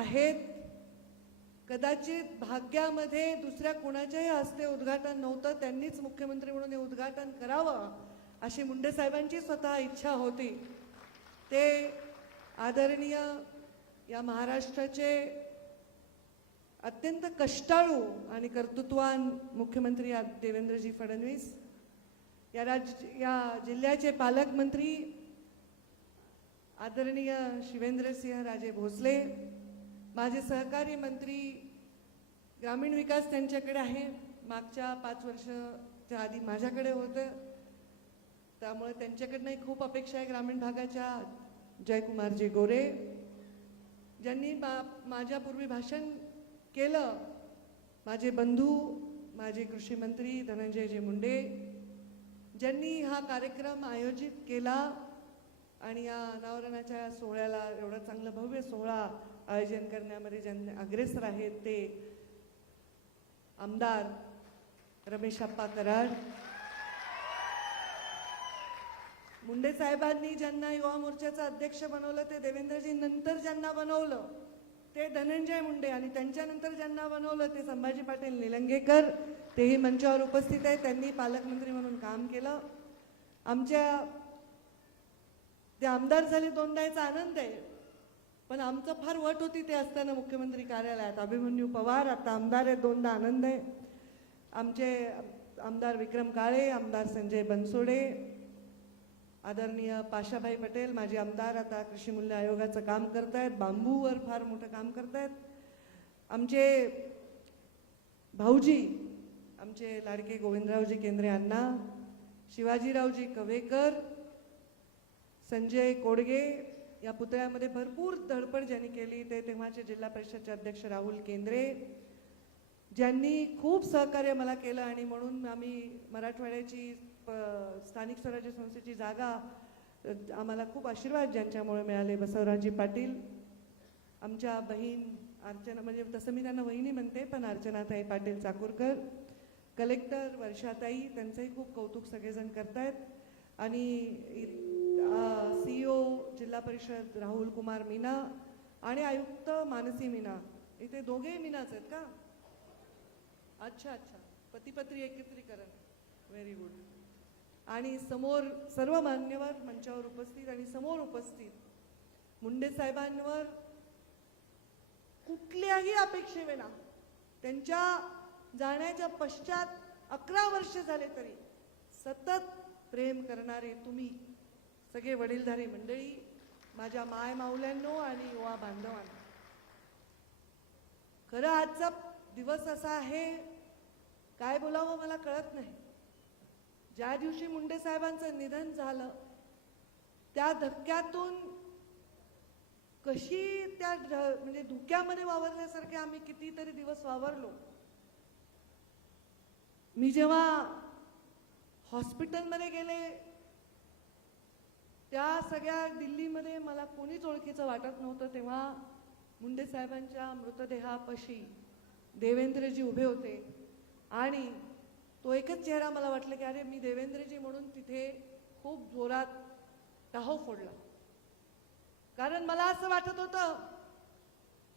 आहेत. कदाचित भाग्यामध्ये दुसऱ्या कोणाच्याही हस्ते उद्घाटन नव्हतं, त्यांनीच मुख्यमंत्री म्हणून हे उद्घाटन करावं अशी मुंडे साहेबांची स्वतः इच्छा होती. ते आदरणीय या महाराष्ट्राचे अत्यंत कष्टाळू आणि कर्तृत्ववान मुख्यमंत्री देवेंद्रजी फडणवीस, या जिल्ह्याचे पालकमंत्री आदरणीय शिवेंद्रसिंह राजे भोसले, माझे सहकारी मंत्री ग्रामीण विकास त्यांच्याकडे आहे, मागच्या 5 वर्षाच्या आधी माझ्याकडे होतं, त्यामुळे त्यांच्याकडनंही खूप अपेक्षा आहे ग्रामीण भागाच्या. जयकुमारजी गोरे ज्यांनी माझ्यापूर्वी भाषण केलं, माझे बंधू माझे कृषी मंत्री धनंजयजी मुंडे ज्यांनी हा कार्यक्रम आयोजित केला आणि या अनावरणाच्या सोहळ्याला एवढा चांगला भव्य सोहळा आयोजन करण्यामध्ये ज्यांनी अग्रेसर आहेत ते आमदार रमेश अप्पा कराड. मुंडे साहेबांनी ज्यांना युवा मोर्चाचा अध्यक्ष बनवलं ते देवेंद्रजी, नंतर ज्यांना बनवलं ते धनंजय मुंडे आणि त्यांच्यानंतर ज्यांना बनवलं ते संभाजी पाटील निलंगेकर, तेही मंचावर उपस्थित आहेत. त्यांनी पालकमंत्री म्हणून काम केलं. ते आमदार झाले 2दा याचा आनंद आहे, पण आमचं फार वट होती ते असताना मुख्यमंत्री कार्यालयात. अभिमन्यू पवार आता आमदार आहेत, 2दा आनंद आहे. आमचे आमदार विक्रम काळे, आमदार संजय बनसोडे, आदरणीय पाशाभाई पटेल माझे आमदार आता कृषी मूल्य आयोगाचं काम करतायत, बांबूवर फार मोठं काम करतायत. आमचे भाऊजी, आमचे लाडके गोविंदरावजी केंद्रे अण्णा, शिवाजीरावजी कवेकर, संजय कोडगे, या पुतळ्यामध्ये भरपूर धडपड ज्यांनी केली ते तेव्हाचे जिल्हा परिषदचे अध्यक्ष राहुल केंद्रे, ज्यांनी खूप सहकार्य मला केलं आणि म्हणून आम्ही मराठवाड्याची स्थानिक स्वराज्य संस्थेची जागा आम्हाला खूप आशीर्वाद ज्यांच्यामुळे मिळाले. बसवराजी पाटील, आमच्या बहीण अर्चना, म्हणजे तसं मी त्यांना वहिनी म्हणते पण अर्चनाताई पाटील चाकूरकर, कलेक्टर वर्षाताई, त्यांचंही खूप कौतुक सगळेजण करतायत. आणि CEO जिल्हा परिषद राहुल कुमार मीना आणि आयुक्त मानसी मीना, इथे दोघेही मीनाच आहेत का? अच्छा, पती पत्नी एकत्रीकरण, व्हेरी गुड. आणि समोर सर्व मान्यवर मंचावर उपस्थित आणि समोर उपस्थित मुंडे साहेबांवर कुठल्याही अपेक्षेविना त्यांच्या जाण्याच्या पश्चात 11 वर्ष झाले तरी सतत प्रेम करणारे तुम्ही सगळे वडीलधारी मंडळी, माझ्या माय माऊल्यांनो आणि युवा बांधवांनो, खरं आजचा दिवस असा आहे, काय बोलावं मला कळत नाही. ज्या दिवशी मुंडे साहेबांचं निधन झालं त्या धक्क्यातून कशी त्या म्हणजे धुक्यामध्ये वावरल्यासारखे आम्ही कितीतरी दिवस वावरलो. मी जेव्हा हॉस्पिटलमध्ये गेले त्या सगळ्या दिल्लीमध्ये मला कोणीच ओळखीचं वाटत नव्हतं, तेव्हा मुंडे साहेबांच्या मृतदेहापाशी देवेंद्रजी उभे होते आणि तो एकच चेहरा मला वाटलं की अरे मी देवेंद्रजी म्हणून तिथे खूप जोरात टाहो फोडला. कारण मला असं वाटत होतं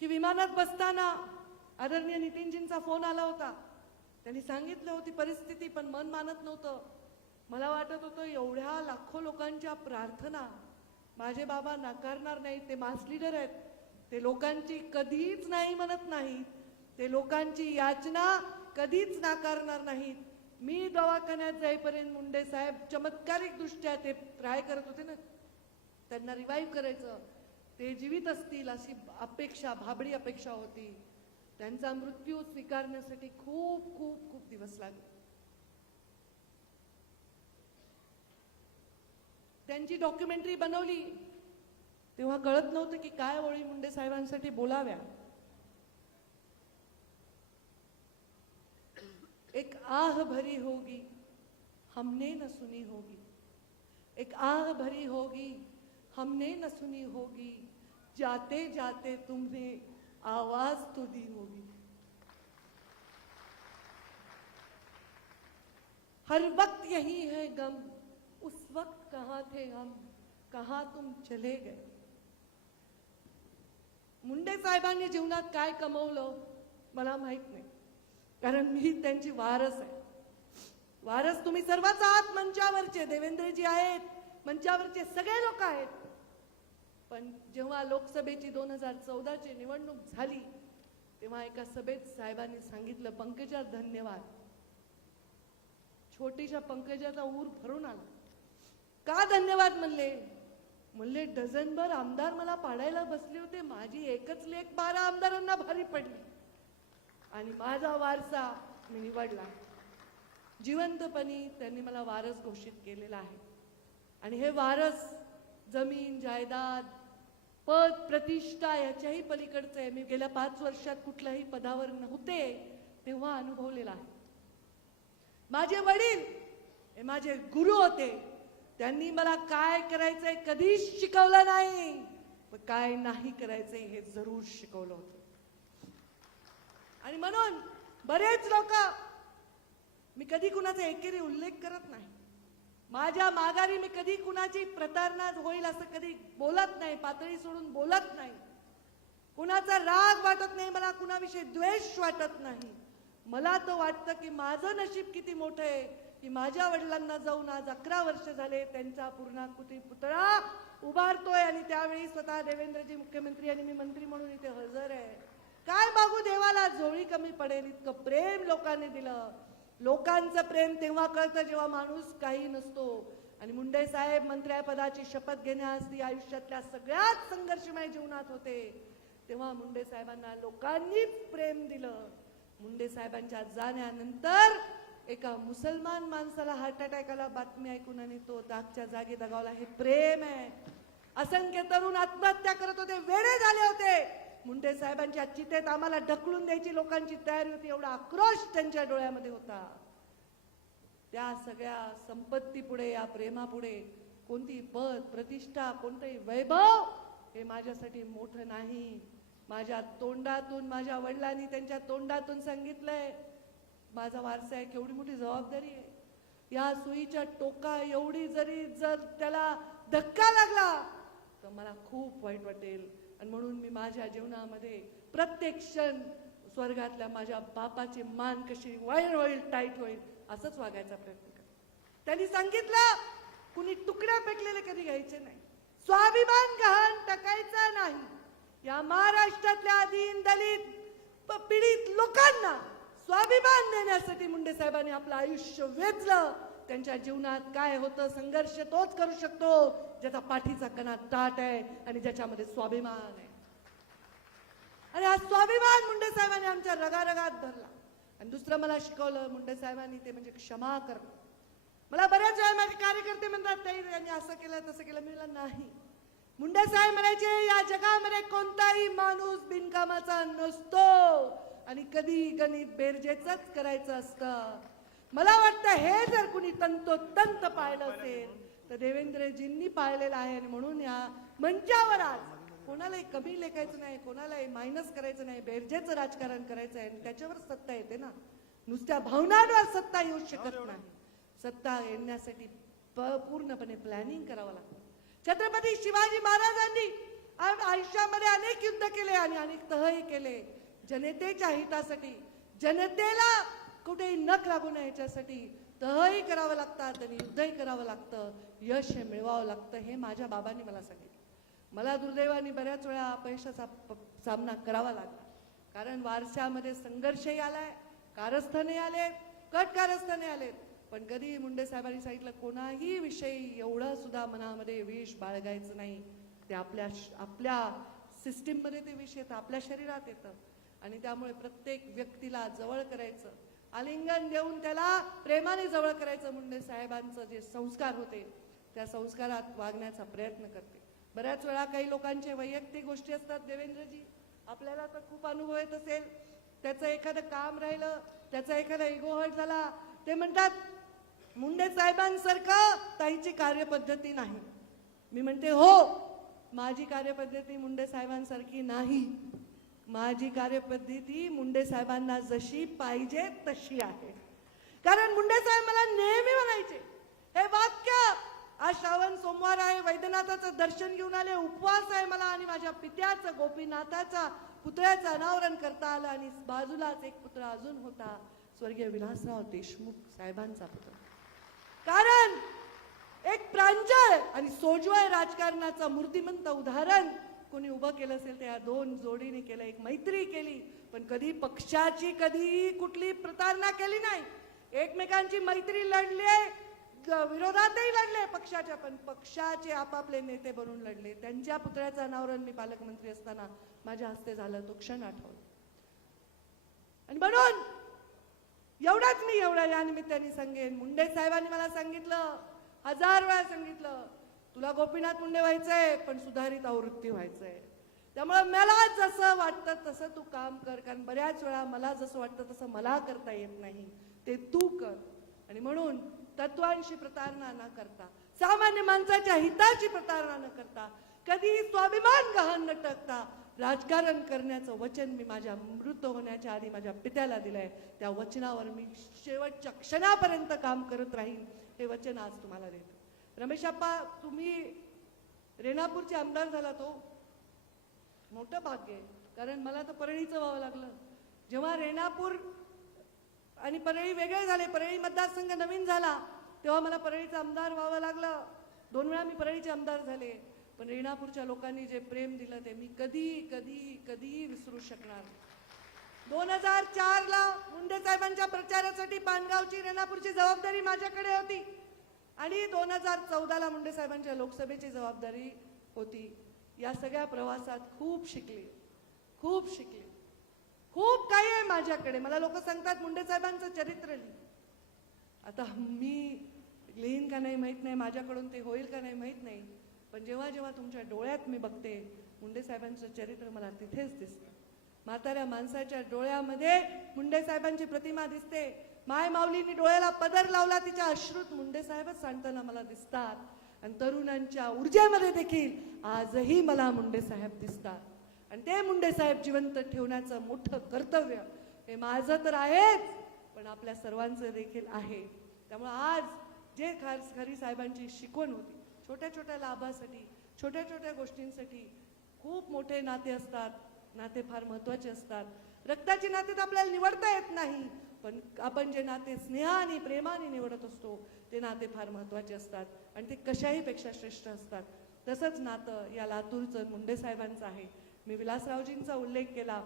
की विमानात बसताना आदरणीय नितीनजींचा फोन आला होता, त्यांनी सांगितलं होती परिस्थिती, पण मन मानत नव्हतं. मला वाटत होतं एवढ्या लाखो लोकांच्या प्रार्थना माझे बाबा नाकारणार नाहीत, ते मास लीडर आहेत, ते लोकांची कधीच नाही म्हणत नाहीत, ते लोकांची याचना कधीच नाकारणार नाहीत. मी दवाखान्यात जाईपर्यंत मुंडे साहेब चमत्कारिक दृष्ट्या ते ट्राय करत होते ना, त्यांना रिवाईव्ह करायचं, ते जीवित असतील अशी अपेक्षा, भाबडी अपेक्षा होती. त्यांचा मृत्यू स्वीकारण्यासाठी खूप खूप खूप दिवस लागले. त्यांची डॉक्युमेंटरी बनवली तेव्हा कळत नव्हतं की काय ओळी मुंडे साहेबांसाठी बोलाव्या. एक आह भरी होगी हमने न सुनी होगी, एक आह भरी होगी हमने न सुनी होगी, जाते जाते तुमने आवाज तो दी होगी. हर वक्त यही है गम, उस वक्त कहाँ थे हम, कहाँ तुम चले गए. मुंडे साहेबांनी जीवनात काय कमवलं मला माहित नाही, कारण मी त्यांची वारस आहे. वारस तुम्ही सर्वच आहात, मंचावरचे देवेंद्रजी आहेत, मंचावरचे सगळे लोक आहेत. पण जेव्हा लोकसभेची 2014ची निवडणूक झाली तेव्हा एका सभेत साहेबांनी सांगितलं, पंकजा धन्यवाद. छोटीशा पंकजाचा ऊर भरून आला. का धन्यवाद म्हणले डझनभर आमदार मला पाडायला बसले होते, माझी एकच लेक 12 आमदारांना भारी पडली आणि माझा वारसा मी निवडला. जिवंतपणी त्यांनी मला वारस घोषित केलेला आहे. आणि हे वारस जमीन जायदाद पद प्रतिष्ठा याच्याही पलीकडचं आहे. मी गेल्या 5 वर्षात कुठल्याही पदावर नव्हते तेव्हा अनुभवलेला आहे. माझे वडील हे माझे गुरु होते, त्यांनी मला काय करायचंय कधीच शिकवलं नाही, पण काय नाही करायचंय हे जरूर शिकवलं होतं. आणि म्हणून बरेच लोक, मी कधी कुणाचा एकेरी उल्लेख करत नाही, माझ्या माघारी मी कधी कुणाची प्रतारणा होईल असं कधी बोलत नाही, पातळी सोडून बोलत नाही, कुणाचा राग वाटत नाही, मला कुणाविषयी द्वेष वाटत नाही. मला तर वाटतं की माझं नशीब किती मोठं आहे की माझ्या वडिलांना जाऊन आज 11 वर्ष झाले त्यांचा पूर्णाकृती पुतळा उभारतोय आणि त्यावेळी स्वतः देवेंद्रजी मुख्यमंत्री आणि मी मंत्री म्हणून इथे हजर आहे. काय मागू देवाला, जोळी कमी पडेल इतकं प्रेम लोकांनी दिलं. लोकांचं प्रेम तेव्हा कळतं जेव्हा माणूस काही नसतो. आणि मुंडे साहेब मंत्रिपदाची शपथ घेण्यास ती आयुष्यातल्या सगळ्यात संघर्षमय जीवनात होते, तेव्हा मुंडे साहेबांना लोकांनीच प्रेम दिलं. मुंडे साहेबांच्या जाण्यानंतर एका मुसलमान माणसाला हार्ट अटॅक आला बातमी ऐकून आणि तो दागच्या जागी दगावला. हे प्रेम आहे. असंख्य तरुण आत्महत्या करत होते, वेडे झाले होते. मुंडे साहेबांच्या चितेत आम्हाला ढकलून द्यायची लोकांची तयारी होती, एवढा आक्रोश त्यांच्या डोळ्यामध्ये होता. त्या सगळ्या संपत्तीपुढे, या प्रेमापुढे कोणती पद प्रतिष्ठा, कोणतंही वैभव हे माझ्यासाठी मोठं नाही. माझ्या तोंडातून, माझ्या वडिलांनी त्यांच्या तोंडातून सांगितलंय, माझा वारसा आहे, केवढी मोठी जबाबदारी आहे. या सुईच्या टोका एवढी जर त्याला धक्का लागला तर मला खूप वाईट वाटेल. आणि म्हणून मी माझ्या जीवनामध्ये प्रत्येक क्षण स्वर्गातल्या माझ्या बापाची मान कशी वाईट होईल, टाईट होईल असंच वागायचा प्रयत्न कर. त्यांनी सांगितलं, कुणी तुकड्या फेकलेले कधी घ्यायचे नाही, स्वाभिमान गहाण टाकायचा नाही. या महाराष्ट्रातल्या दीन दलित पीडित लोकांना स्वाभिमान देण्यासाठी मुंडे साहेबांनी आपलं आयुष्य वेचलं. त्यांच्या जीवनात काय होतं, संघर्ष तोच करू शकतो ज्याचा पाठीचा कणा ताट आहे आणि ज्याच्यामध्ये स्वाभिमान आहे. आणि हा स्वाभिमान मुंडे साहेबांनी आमच्या रगारगात भरला. आणि दुसरं मला शिकवलं मुंडे साहेबांनी ते म्हणजे क्षमा करणं. मला बऱ्याच वेळा माझे कार्यकर्ते म्हणतात ताई यांनी असं केलं तसं केलं, मी म्हणलं नाही. मुंडे साहेब म्हणायचे, या जगामध्ये कोणताही माणूस बिनकामाचा नसतो आणि कधी गणित बेरजेचंच करायचं असतं. मला वाटतं हे जर कुणी तंतोतंत पाळलं असेल तर देवेंद्रजींनी पाळलेलं आहे. आणि म्हणून या मंचावर आज कोणालाही कमी लेखायचं नाही, कोणालाही मायनस करायचं नाही, बेरजेचं राजकारण करायचं आहे. आणि त्याच्यावर सत्ता येते ना, नुसत्या भावनांवर सत्ता येऊ शकत नाही. सत्ता येण्यासाठी पूर्णपणे प्लॅनिंग करावं लागतं. छत्रपती शिवाजी महाराजांनी आयुष्यामध्ये अनेक युद्ध केले आणि अनेक तहही केले जनतेच्या हितासाठी. जनतेला कुठेही नख लागू नये याच्यासाठी तहही करावं लागतात आणि युद्धही करावं लागतं, यश हे मिळवावं लागतं. हे माझ्या बाबांनी मला सांगितलं. मला दुर्दैवाने बऱ्याच वेळा अपयशाचा सामना करावा लागला, कारण वारशामध्ये संघर्षही आलाय, कारस्थाने आलेत, कट कारस्थाने आलेत. पण कधी मुंडे साहेबांनी सांगितलं, कोणाही विषयी एवढं सुद्धा मनामध्ये विष बाळगायचं नाही. ते आपल्या सिस्टीममध्ये ते विष येतं, आपल्या शरीरात येतं. आणि त्यामुळे प्रत्येक व्यक्तीला जवळ करायचं, आलिंगन देऊन त्याला प्रेमाने जवळ करायचं. मुंडे साहेबांचं जे संस्कार होते त्या संस्कारात वागण्याचा प्रयत्न करते. बऱ्याच वेळा काही लोकांचे वैयक्तिक गोष्टी असतात. देवेंद्रजी, आपल्याला तर खूप अनुभव येत असेल, त्याचं एखादं काम राहिलं, त्याचा एखादा इगो हर्ट झाला, ते म्हणतात मुंडे साहेबांसारखं ताईची कार्यपद्धती नाही. मी म्हणते हो, माझी कार्यपद्धती मुंडे साहेबांसारखी नाही. माझी कार्यपद्धती मुंडे साहेबांना जशी पाहिजे तशी आहे. कारण मुंडे साहेब मला नेहमी म्हणायचे, हे वाक्य आज श्रावण सोमवार आहे, वैद्यनाथाचं दर्शन घेऊन आले, उपवास आहे मला आणि माझ्या पित्याचं गोपीनाथाचा पुतळ्याचं अनावरण करता आलं आणि बाजूलाच एक पुतळा अजून होता, स्वर्गीय विलासराव देशमुख साहेबांचा पुतळा. कारण एक प्रांजळ आणि सोज्वळ राजकारणाचं मूर्तिमंत उदाहरण कोणी उभं केलं असेल तर या दोन जोडीने केलं. एक मैत्री केली, पण कधी पक्षाची कधी कुठली प्रतारणा केली नाही. एकमेकांची मैत्री लढले, विरोधातही लढले पक्षाच्या, पण पक्षाचे आपापले नेते बनून लढले. त्यांच्या पुतळ्याचं अनावरण मी पालकमंत्री असताना माझ्या हस्ते झालं, तो क्षण आठवला. आणि म्हणून एवढाच मी या निमित्ताने सांगेन, मुंडे साहेबांनी मला सांगितलं, 1000 वेळा सांगितलं, तुला गोपीनाथ मुंडे व्हायचंय पण सुधारित आवृत्ती व्हायचंय. त्यामुळे मला जसं वाटतं तसं तू काम कर, कारण बऱ्याच वेळा मला जसं वाटतं तसं मला करता येत नाही, ते तू कर. आणि म्हणून तत्वांशी प्रतारणा न करता, सामान्य माणसाच्या हिताची प्रतारणा न करता, कधी स्वाभिमान गहाण न टाकता राजकारण करण्याचं वचन मी माझ्या मृत होण्याच्या आधी माझ्या पित्याला दिलंय. त्या वचनावर मी शेवटच्या क्षणापर्यंत काम करत राहीन, हे वचन आज तुम्हाला देतो. रमेश आप्पा, तुम्ही रेणापूरचे आमदार झाला, तो मोठं भाग्य आहे. कारण मला तर परळीचं व्हावं लागलं. जेव्हा रेणापूर आणि परळी वेगळे झाले, परळी मतदारसंघ नवीन झाला, तेव्हा मला परळीचं आमदार व्हावं लागलं. 2 वेळा मी परळीचे आमदार झाले. पण रेणापूरच्या लोकांनी जे प्रेम दिलं ते मी कधी कधी कधी विसरू शकणार. 2004ला मुंडे साहेबांच्या प्रचारासाठी पानगावची रेणापूरची जबाबदारी माझ्याकडे होती आणि 2014ला मुंडे साहेबांच्या लोकसभेची जबाबदारी होती. या सगळ्या प्रवासात खूप शिकले, खूप काही आहे माझ्याकडे. मला लोक सांगतात मुंडे साहेबांचं चरित्र लिही. आता मी लिहीन का नाही माहित नाही, माझ्याकडून ते होईल का नाही माहित नाही, पण जेव्हा जेव्हा तुमच्या डोळ्यात मी बघते मुंडे साहेबांचं चरित्र मला तिथेच दिसतं. म्हाताऱ्या माणसाच्या डोळ्यामध्ये मुंडे साहेबांची प्रतिमा दिसते. माय माऊलींनी डोळ्याला पदर लावला, तिच्या अश्रूत मुंडे साहेबच सांडताना मला दिसतात. आणि तरुणांच्या ऊर्जेमध्ये देखील आजही मला मुंडे साहेब दिसतात. आणि ते मुंडे साहेब जिवंत ठेवण्याचं मोठं कर्तव्य हे माझं तर आहेच, पण आपल्या सर्वांचं देखील आहे. त्यामुळे आज जे खरी साहेबांची शिकवण होती, छोट्या छोट्या लाभासाठी, छोट्या छोट्या गोष्टींसाठी खूप मोठे नाते असतात. नाते फार महत्वाचे असतात. रक्ताची नाते तर आपल्याला निवडता येत नाही, पण आपण जे नाते स्नेहाने प्रेमाने निवडत असतो ते नाते फार महत्वाचे असतात आणि ते कशाही पेक्षा श्रेष्ठ असतात. तसंच नातं या लातूरचं मुंडे साहेबांचं आहे. मी विलासरावजींचा उल्लेख केला,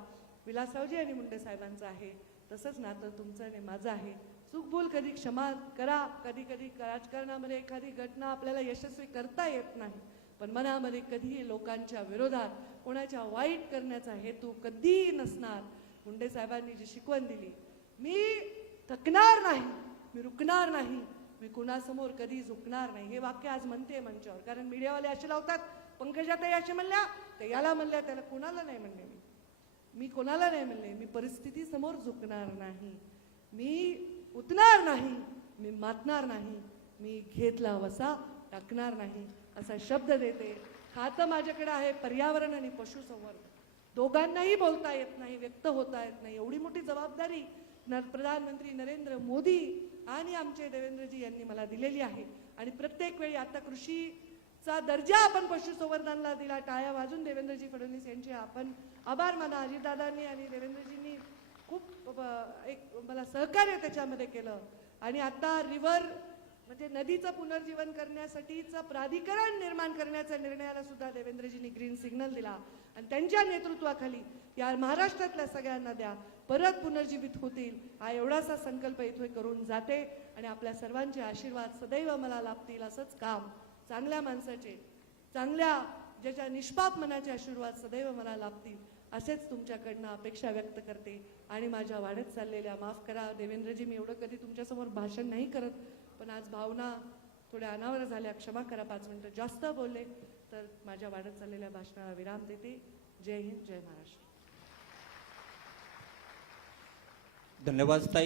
विलासरावजी आणि मुंडे साहेबांचं आहे. तसंच नातं तुमचं आणि माझं आहे. चूकभूल कधी क्षमा करा. कधी कधी राजकारणामध्ये एखादी घटना आपल्याला यशस्वी करता येत नाही, पण मनामध्ये कधीही लोकांच्या विरोधात कोणाच्या वाईट करण्याचा हेतू कधीही नसणार. मुंडे साहेबांनी जी शिकवण दिली, मी थकणार नाही, मी रुकणार नाही, मी कुणासमोर कधी झुकणार नाही, हे वाक्य आज म्हणते मंचावर. कारण मीडियावाले असे लावतात, पंकजाताई असे म्हणल्या, ते याला म्हणल्या, त्याला कोणाला नाही म्हणले. मी कोणाला नाही म्हणले, मी परिस्थिती समोर झुकणार नाही, मी उतणार नाही, मी मातणार नाही, मी घेतला वसा टाकणार नाही, असा शब्द देते. खातं माझ्याकडे आहे पर्यावरण आणि पशुसंवर्धन. दोघांनाही बोलता येत नाही, व्यक्त होता येत नाही. एवढी मोठी जबाबदारी प्रधानमंत्री नरेंद्र मोदी आणि आमचे देवेंद्रजी यांनी मला दिलेली आहे. आणि प्रत्येक वेळी आता कृषीचा दर्जा आपण पशुसंवर्धनाला दिला, टाळ्या वाजून देवेंद्रजी फडणवीस यांचे आपण आभार माना. अजितदादांनी आणि देवेंद्रजींनी खूप एक मला सहकार्य त्याच्यामध्ये केलं. आणि आता रिव्हर म्हणजे नदीचं पुनर्जीवन करण्यासाठीचं प्राधिकरण निर्माण करण्याच्या निर्णयाला सुद्धा देवेंद्रजींनी ग्रीन सिग्नल दिला. आणि त्यांच्या नेतृत्वाखाली या महाराष्ट्रातल्या सगळ्या नद्या परत पुनर्जीवित होतील, हा एवढासा संकल्प इथे करून जाते. आणि आपल्या सर्वांचे आशीर्वाद सदैव मला लाभतील. असंच काम चांगल्या माणसाचे, चांगल्या ज्याच्या निष्पाप मनाचे आशीर्वाद सदैव मला लाभतील, असेच तुमच्याकडनं अपेक्षा व्यक्त करते. आणि माझ्या वाढत चाललेल्या, माफ करा देवेंद्रजी, मी एवढं कधी तुमच्यासमोर भाषण नाही करत, पण आज भावना थोड्या अनावर झाल्या, क्षमा करा. 5 मिनिटं जास्त बोलले तर माझ्या वाढत चाललेल्या भाषणाला विराम देते. जय हिंद, जय महाराष्ट्र. धन्यवाद ताई.